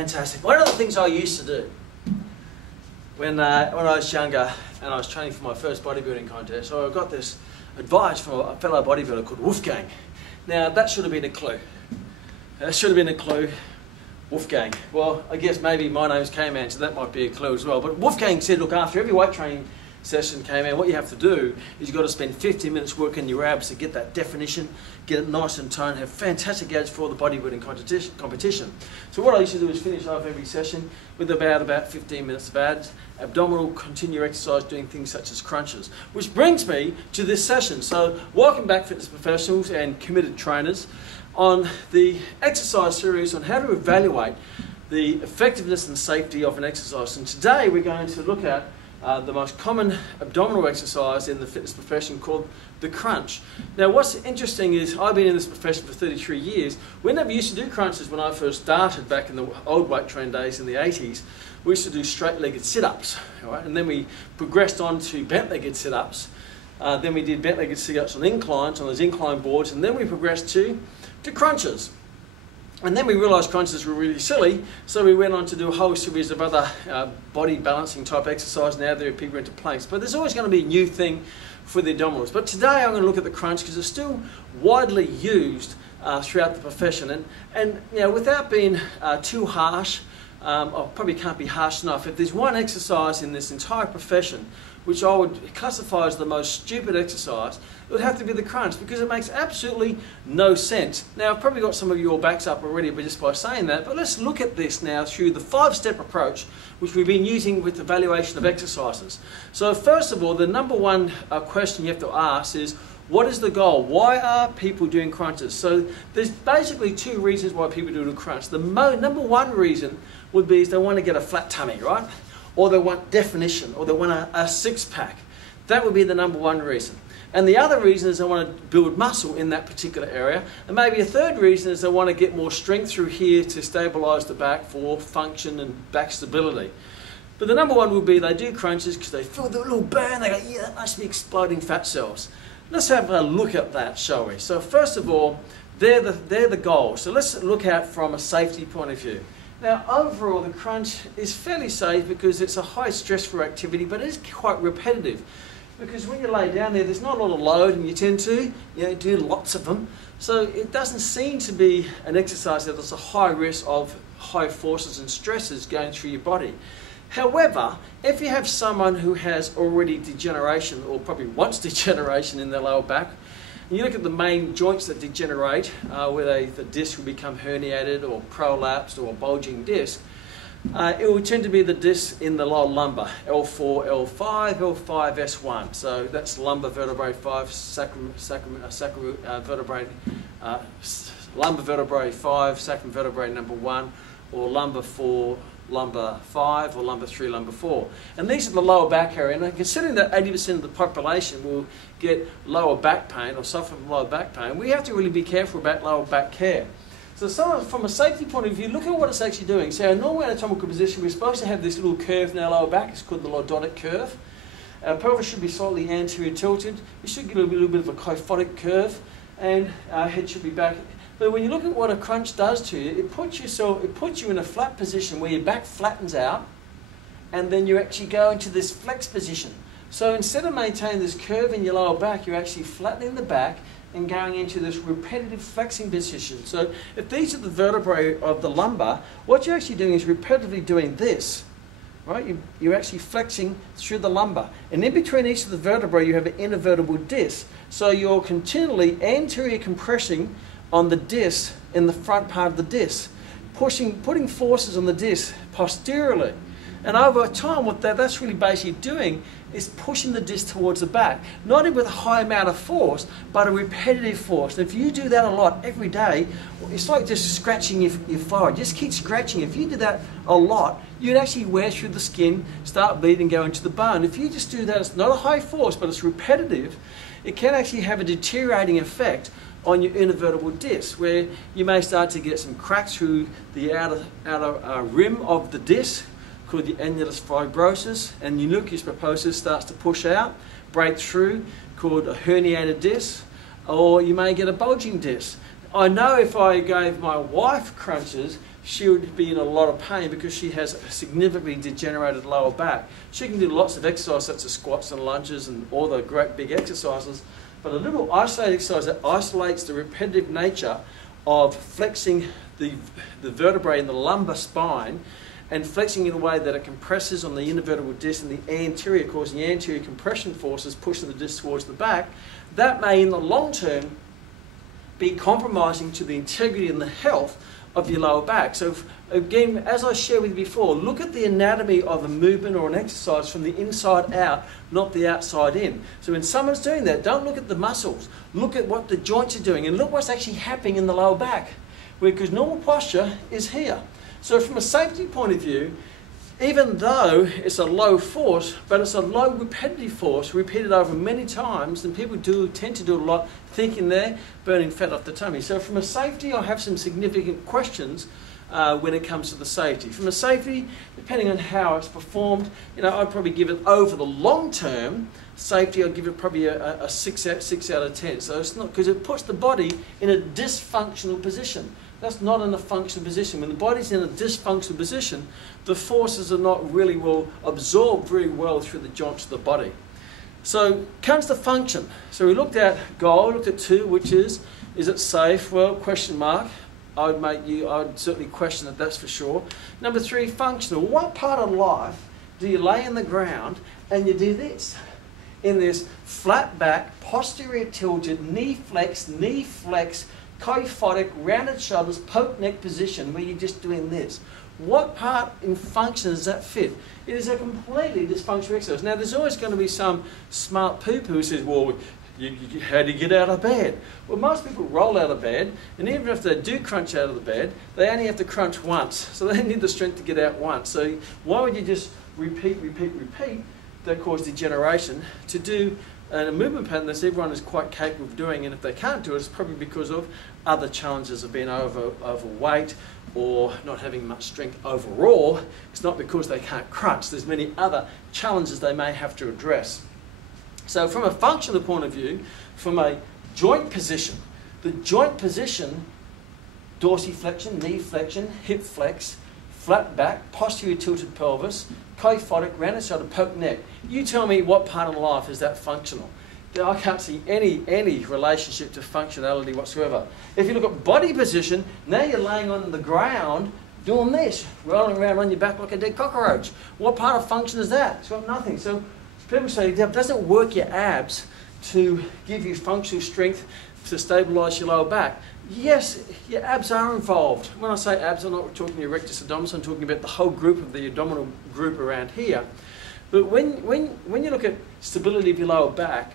Fantastic. One of the things I used to do when I was younger and I was training for my first bodybuilding contest, so I got this advice from a fellow bodybuilder called Wolfgang. Now that should have been a clue. That should have been a clue. Wolfgang. Well, I guess maybe my name's Kman, so that might be a clue as well. But Wolfgang said, look, after every weight training session, Kman, what you have to do is you've got to spend 15 minutes working your abs to get that definition, get it nice and toned, have fantastic abs for the bodybuilding competition. So what I used to do is finish off every session with about 15 minutes of abs, abdominal, continue exercise, doing things such as crunches. Which brings me to this session. So welcome back, fitness professionals and committed trainers, on the exercise series on how to evaluate the effectiveness and safety of an exercise. And today we're going to look at the most common abdominal exercise in the fitness profession, called the crunch. Now what's interesting is I've been in this profession for 33 years. We never used to do crunches when I first started back in the old weight train days in the 80s. We used to do straight-legged sit-ups, right? And then we progressed on to bent-legged sit-ups. Then we did bent-legged sit-ups on inclines, on those incline boards, and then we progressed to crunches. And then we realised crunches were really silly, so we went on to do a whole series of other body balancing type exercise. Now there are people into planks, but there's always going to be a new thing for the abdominals. But today I'm going to look at the crunch because it's still widely used throughout the profession. And you know, without being too harsh, I probably can't be harsh enough, if there's one exercise in this entire profession which I would classify as the most stupid exercise, it would have to be the crunch, because it makes absolutely no sense. Now I've probably got some of your backs up already but just by saying that, but let's look at this now through the 5-step approach which we've been using with evaluation of exercises. So first of all, the number one question you have to ask is, what is the goal? Why are people doing crunches? So there's basically two reasons why people do the crunch. The number one reason would be is they want to get a flat tummy, right? Or they want definition, or they want a six-pack. That would be the number one reason. And the other reason is they want to build muscle in that particular area. And maybe a third reason is they want to get more strength through here to stabilise the back for function and back stability. But the number one would be they do crunches because they feel the little burn. They go, yeah, that must be exploding fat cells. Let's have a look at that, shall we? So first of all, they're the goals. So let's look at from a safety point of view. Now overall, the crunch is fairly safe because it's a high stressful activity, but it is quite repetitive. Because when you lay down there, there's not a lot of load, and you tend to do lots of them. So it doesn't seem to be an exercise that has a high risk of high forces and stresses going through your body. However, if you have someone who has already degeneration, or probably wants degeneration in their lower back, and you look at the main joints that degenerate, where the disc will become herniated or prolapsed or a bulging disc, it will tend to be the disc in the lower lumbar, L4, L5, L5, S1. So that's lumbar vertebrae 5, lumbar vertebrae 5, sacrum vertebrae number 1, or lumbar 4, lumbar 5, or lumbar 3, lumbar 4. And these are the lower back area. And considering that 80% of the population will get lower back pain or suffer from lower back pain, we have to really be careful about lower back care. So from a safety point of view, look at what it's actually doing. So our normal anatomical position, we're supposed to have this little curve in our lower back. It's called the lordotic curve. Our pelvis should be slightly anterior tilted. We should get a little bit of a kyphotic curve, and our head should be back. But when you look at what a crunch does to you, it puts you in a flat position where your back flattens out, and then you actually go into this flex position. So instead of maintaining this curve in your lower back, you're actually flattening the back and going into this repetitive flexing position. So if these are the vertebrae of the lumbar, what you're actually doing is repetitively doing this, right? You're actually flexing through the lumbar. And in between each of the vertebrae, you have an intervertebral disc. So you're continually anterior compressing on the disc in the front part of the disc, putting forces on the disc posteriorly. And over time, what that's really basically doing is pushing the disc towards the back, not with a high amount of force, but a repetitive force. And if you do that a lot every day, it's like just scratching your forehead. Just keep scratching. If you do that a lot, you'd actually wear through the skin, start bleeding, go into the bone. If you just do that, it's not a high force, but it's repetitive, it can actually have a deteriorating effect on your intervertebral disc, where you may start to get some cracks through the outer rim of the disc, called the annulus fibrosus, and your nucleus pulposus starts to push out, break through, called a herniated disc, or you may get a bulging disc. I know if I gave my wife crunches, she would be in a lot of pain because she has a significantly degenerated lower back. She can do lots of exercises such as squats and lunges and all the great big exercises, but a little isolated exercise that isolates the repetitive nature of flexing the vertebrae in the lumbar spine and flexing in a way that it compresses on the intervertebral disc and the anterior, causing anterior compression forces pushing the disc towards the back, that may in the long term be compromising to the integrity and the health of your lower back. So again, as I shared with you before, look at the anatomy of a movement or an exercise from the inside out, not the outside in. So when someone's doing that, don't look at the muscles, look at what the joints are doing and look what's actually happening in the lower back, because normal posture is here. So from a safety point of view, even though it's a low force, but it's a low repetitive force repeated over many times, and people tend to do a lot thinking they're burning fat off the tummy. So from a safety, I have some significant questions when it comes to the safety. From a safety, depending on how it's performed, I'd probably give it over the long term safety, I'd give it probably a 6 out of 10. So it's not, because it puts the body in a dysfunctional position. That's not in a functional position. When the body's in a dysfunctional position, the forces are not really well absorbed very well through the joints of the body. So comes to function. So we looked at goal, looked at 2, which is it safe? Well, question mark. I'd certainly question it, that's for sure. Number 3, functional. What part of life do you lay in the ground and you do this? In this flat back, posterior tilted, knee flex, kyphotic, rounded shoulders, poke neck position where you're just doing this. What part in function does that fit? It is a completely dysfunctional exercise. Now there's always going to be some smart poo-poo who says, well, how do you get out of bed? Well, most people roll out of bed, and even if they do crunch out of the bed, they only have to crunch once. So they need the strength to get out once. So why would you just repeat that cause degeneration to do a movement pattern that everyone is quite capable of doing, and if they can't do it, it's probably because of other challenges of being overweight or not having much strength overall. It's not because they can't crunch. There's many other challenges they may have to address. So from a functional point of view, from a joint position, the joint position, dorsiflexion, knee flexion, hip flex, flat back, posterior tilted pelvis, kyphotic, rounded shoulder, poke neck. You tell me what part of life is that functional. I can't see any relationship to functionality whatsoever. If you look at body position, now you're laying on the ground doing this, rolling around on your back like a dead cockroach. What part of function is that? It's got nothing. So people say, it doesn't work your abs to give you functional strength to stabilise your lower back. Yes, your abs are involved. When I say abs, I'm not talking erectus abdominis, I'm talking about the whole group of the abdominal group around here. But when you look at stability of your lower back,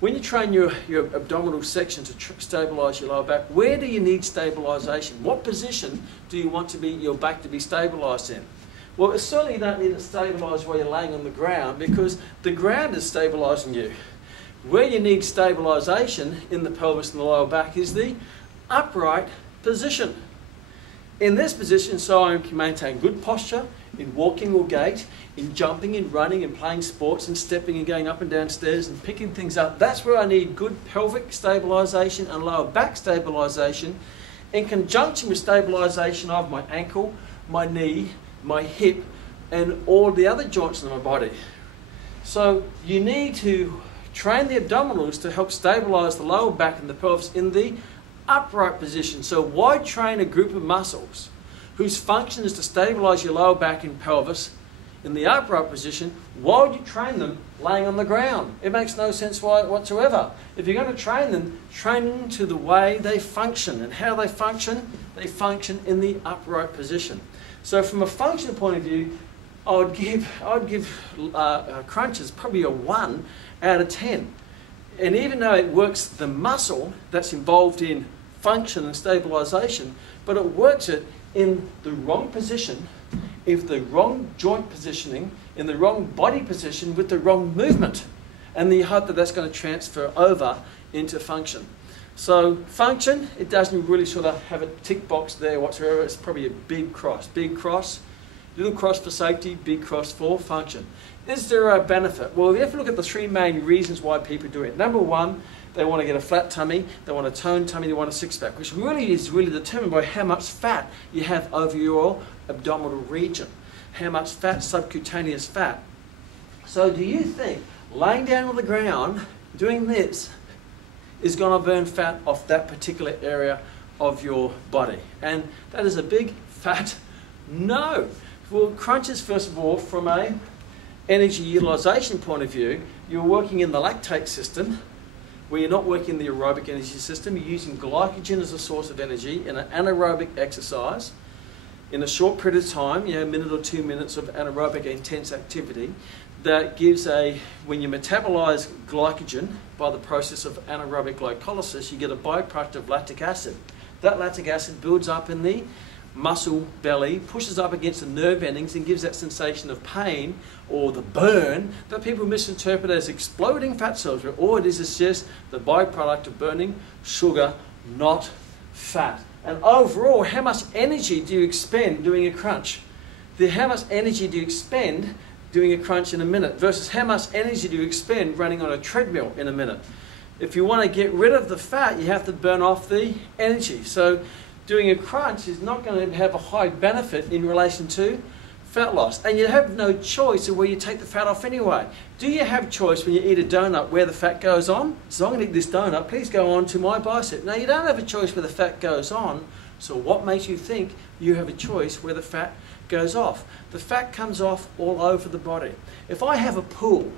when you train your abdominal section to stabilise your lower back, where do you need stabilisation? What position do you want your back to be stabilised in? Well, certainly you don't need it stabilised while you're laying on the ground, because the ground is stabilising you. Where you need stabilisation in the pelvis and the lower back is the upright position. In this position, so I can maintain good posture in walking or gait, in jumping, in running, and playing sports, and stepping and going up and down stairs and picking things up. That's where I need good pelvic stabilisation and lower back stabilisation in conjunction with stabilisation of my ankle, my knee, my hip, and all the other joints in my body. So you need to train the abdominals to help stabilise the lower back and the pelvis in the upright position. So why train a group of muscles whose function is to stabilise your lower back and pelvis in the upright position? Why would you train them laying on the ground? It makes no sense whatsoever. If you're going to train them to the way they function. And how they function in the upright position. So from a functional point of view, I'd give crunches probably a 1 out of 10. And even though it works the muscle that's involved in function and stabilisation, but it works it in the wrong position, in the wrong joint positioning, in the wrong body position with the wrong movement. And you hope that that's going to transfer over into function. So function, it doesn't really sort of have a tick box there whatsoever. It's probably a big cross, little cross for safety, big cross for function. Is there a benefit? Well, we have to look at the 3 main reasons why people do it. Number 1, they want to get a flat tummy, they want a toned tummy, they want a six-pack, which really is determined by how much fat you have over your abdominal region, how much fat, subcutaneous fat. So do you think laying down on the ground, doing this, is going to burn fat off that particular area of your body? And that is a big fat no. Well, crunches, first of all, from a energy utilization point of view, you're working in the lactate system, where you're not working in the aerobic energy system. You're using glycogen as a source of energy in an anaerobic exercise. In a short period of time, a minute or 2 minutes of anaerobic intense activity, that gives when you metabolize glycogen by the process of anaerobic glycolysis, you get a byproduct of lactic acid. That lactic acid builds up in the muscle belly, pushes up against the nerve endings and gives that sensation of pain or the burn that people misinterpret as exploding fat cells, where all it is just the byproduct of burning sugar, not fat. And overall, how much energy do you expend doing a crunch? How much energy do you expend doing a crunch in a minute versus how much energy do you expend running on a treadmill in a minute? If you want to get rid of the fat, you have to burn off the energy. So doing a crunch is not going to have a high benefit in relation to fat loss. And you have no choice of where you take the fat off anyway. Do you have choice when you eat a donut where the fat goes on? So I'm going to eat this donut, please go on to my bicep. Now you don't have a choice where the fat goes on, so what makes you think you have a choice where the fat goes off? The fat comes off all over the body. If I have a pool,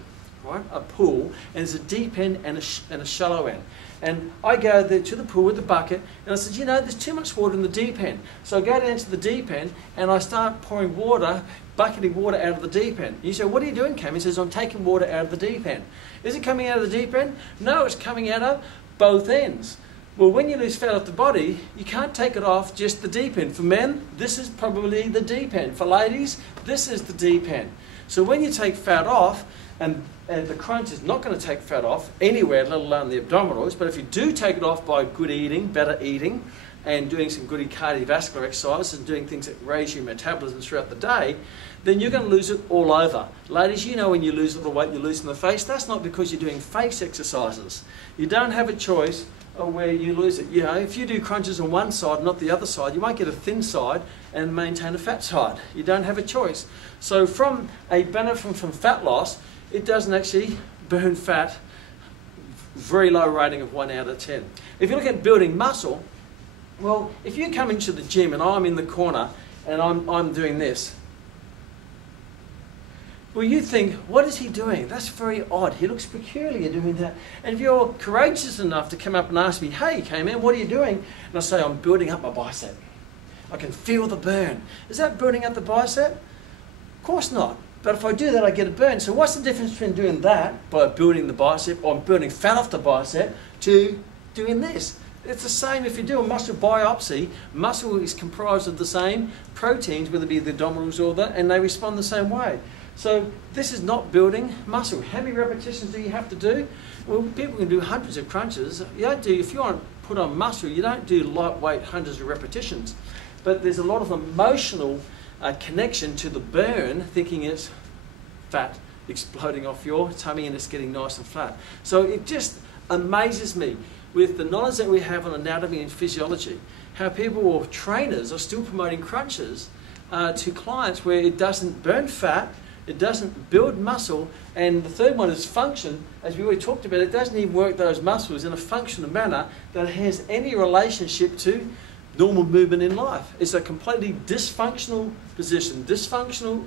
right, a pool, and there's a deep end and a shallow end, and I go there to the pool with the bucket, and I said, there's too much water in the deep end. So I go down to the deep end, and I start pouring water, bucketing water out of the deep end. You say, what are you doing, Kman? He says, I'm taking water out of the deep end. Is it coming out of the deep end? No, it's coming out of both ends. Well, when you lose fat off the body, you can't take it off just the deep end. For men, this is probably the deep end. For ladies, this is the deep end. So when you take fat off, and the crunch is not going to take fat off anywhere, let alone the abdominals, but if you do take it off by good eating, better eating, and doing some good cardiovascular exercises and doing things that raise your metabolism throughout the day, then you're going to lose it all over. Ladies, when you lose a little weight, you lose in the face. That's not because you're doing face exercises. You don't have a choice of where you lose it. If you do crunches on one side, not the other side, you might get a thin side and maintain a fat side. You don't have a choice. So from a benefit from fat loss, it doesn't actually burn fat. Very low rating of 1 out of 10. If you look at building muscle, well, if you come into the gym and I'm in the corner and I'm doing this, well, you think, what is he doing? That's very odd. He looks peculiar doing that. And if you're courageous enough to come up and ask me, hey, Kman, what are you doing? And I say, I'm building up my bicep. I can feel the burn. Is that building up the bicep? Of course not. But if I do that, I get a burn. So what's the difference between doing that, by building the bicep, or burning fat off the bicep, to doing this? It's the same if you do a muscle biopsy. Muscle is comprised of the same proteins, whether it be the abdominals or and they respond the same way. So this is not building muscle. How many repetitions do you have to do? Well, people can do hundreds of crunches. If you want to put on muscle, you don't do lightweight hundreds of repetitions. But there's a lot of emotional connection to the burn, thinking it's fat exploding off your tummy and it's getting nice and flat. So it just amazes me, with the knowledge that we have on anatomy and physiology, how people or trainers are still promoting crunches to clients where it doesn't burn fat, it doesn't build muscle, and the third one is function. As we already talked about, it doesn't even work those muscles in a functional manner that has any relationship to normal movement in life. It's a completely dysfunctional position, dysfunctional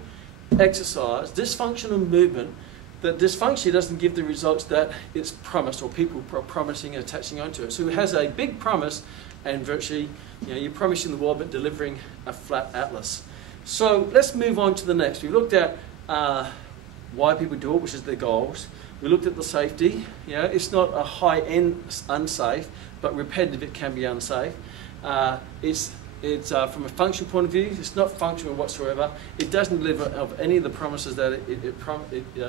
exercise, dysfunctional movement, that dysfunction doesn't give the results that it's promised, or people are promising and attaching onto it. So it has a big promise, and virtually, you're promising the world but delivering a flat atlas. So let's move on to the next. We looked at why people do it, which is their goals. We looked at the safety. It's not a high-end unsafe, but repetitive it can be unsafe. It's from a functional point of view, it's not functional whatsoever. It doesn't deliver of any of the promises that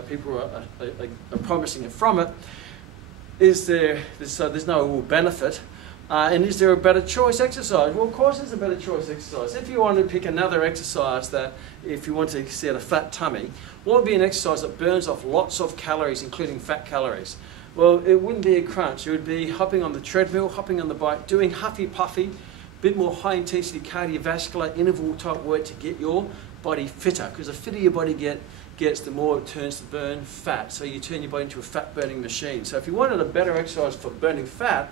people are promising it from it. So there's no real benefit. And is there a better choice exercise? Well, of course there's a better choice exercise. If you want to pick another exercise that, if you want to set a flat tummy, what would be an exercise that burns off lots of calories, including fat calories? Well, it wouldn't be a crunch. It would be hopping on the treadmill, hopping on the bike, doing huffy puffy, bit more high intensity cardiovascular interval type work to get your body fitter, because the fitter your body gets, the more it turns to burn fat. So you turn your body into a fat burning machine. So if you wanted a better exercise for burning fat,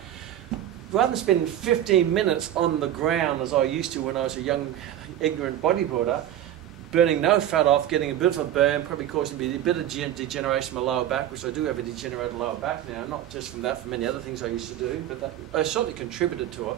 rather than spending 15 minutes on the ground as I used to when I was a young ignorant bodybuilder, burning no fat off, getting a bit of a burn, probably causing me a bit of degeneration in my lower back, which I do have a degenerated lower back now, not just from that, from many other things I used to do, but that certainly contributed to it.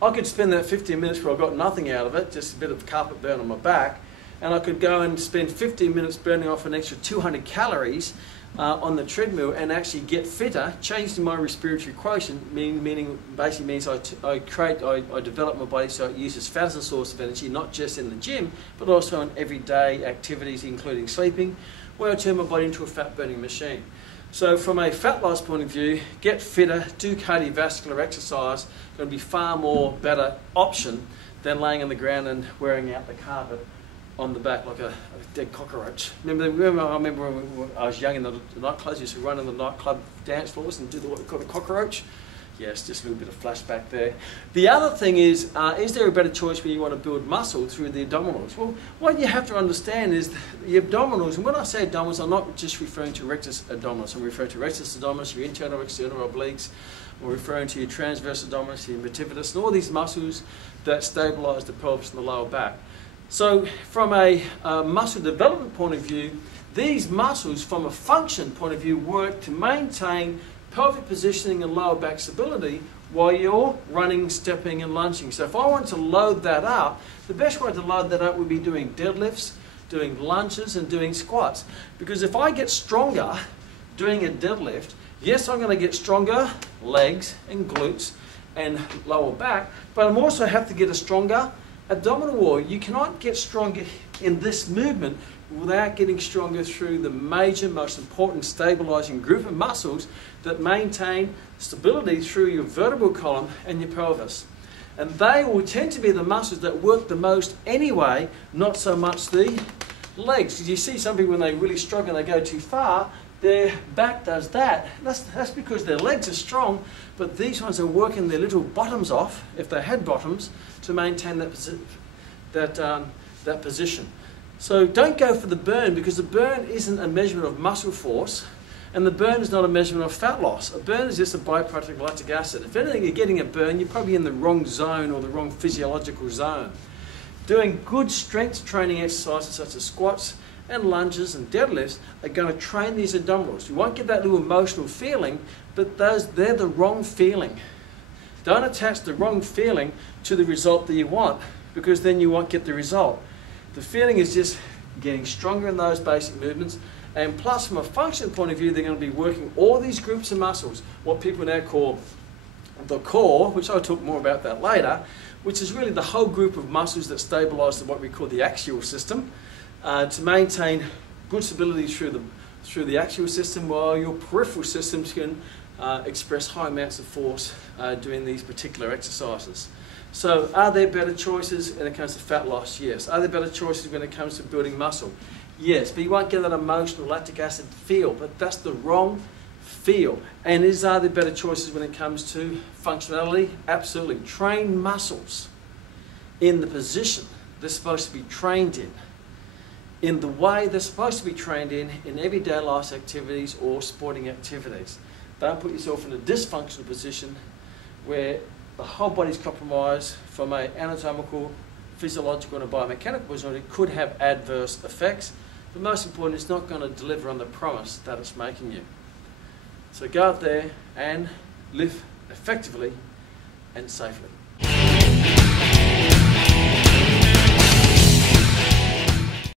I could spend that 15 minutes where I got nothing out of it, just a bit of carpet burn on my back, and I could go and spend 15 minutes burning off an extra 200 calories on the treadmill and actually get fitter, changing my respiratory quotient, meaning basically means I develop my body so it uses fat as a source of energy, not just in the gym, but also in everyday activities, including sleeping, where I turn my body into a fat burning machine. So from a fat loss point of view, get fitter, do cardiovascular exercise, going to be far more better option than laying on the ground and wearing out the carpet on the back like a dead cockroach. I remember when I was young in the nightclubs, used to run in the nightclub dance floors and do what we call the cockroach. Yes, just a little bit of flashback there. The other thing is there a better choice when you want to build muscle through the abdominals? Well, what you have to understand is the abdominals, and when I say abdominals, I'm not just referring to rectus abdominis, I'm referring to rectus abdominis, your internal external obliques, I'm referring to your transverse abdominis, your multifidus, and all these muscles that stabilize the pelvis and the lower back. So from a muscle development point of view, these muscles from a function point of view work to maintain pelvic positioning and lower back stability while you're running, stepping and lunging. So if I want to load that up, the best way to load that up would be doing deadlifts, doing lunges and doing squats. Because if I get stronger doing a deadlift, yes, I'm going to get stronger legs and glutes and lower back, but I'm also have to get a stronger abdominal wall. You cannot get stronger in this movement without getting stronger through the major, most important stabilizing group of muscles that maintain stability through your vertebral column and your pelvis. And they will tend to be the muscles that work the most anyway, not so much the legs. Because you see some people when they really struggle and they go too far, their back does that. That's because their legs are strong, but these ones are working their little bottoms off, if they had bottoms, to maintain that position. So don't go for the burn, because the burn isn't a measurement of muscle force, and the burn is not a measurement of fat loss. A burn is just a byproduct of lactic acid. If anything, you're getting a burn, you're probably in the wrong zone or the wrong physiological zone. Doing good strength training exercises such as squats and lunges and deadlifts are going to train these abdominals. You won't get that little emotional feeling, but they're the wrong feeling. Don't attach the wrong feeling to the result that you want, because then you won't get the result. The feeling is just getting stronger in those basic movements, and plus from a function point of view, they're going to be working all these groups of muscles, what people now call the core, which I'll talk more about that later, which is really the whole group of muscles that stabilize what we call the axial system, to maintain good stability through the axial system, while your peripheral systems can express high amounts of force doing these particular exercises. So are there better choices when it comes to fat loss? Yes. Are there better choices when it comes to building muscle? Yes, but you won't get that emotional lactic acid feel, but that's the wrong feel. And are there better choices when it comes to functionality? Absolutely. Train muscles in the position they're supposed to be trained in the way they're supposed to be trained in everyday life activities or sporting activities. Don't put yourself in a dysfunctional position where the whole body's compromised from an anatomical, physiological and a biomechanical position. It could have adverse effects, but most important, it's not going to deliver on the promise that it's making you. So go out there and live effectively and safely.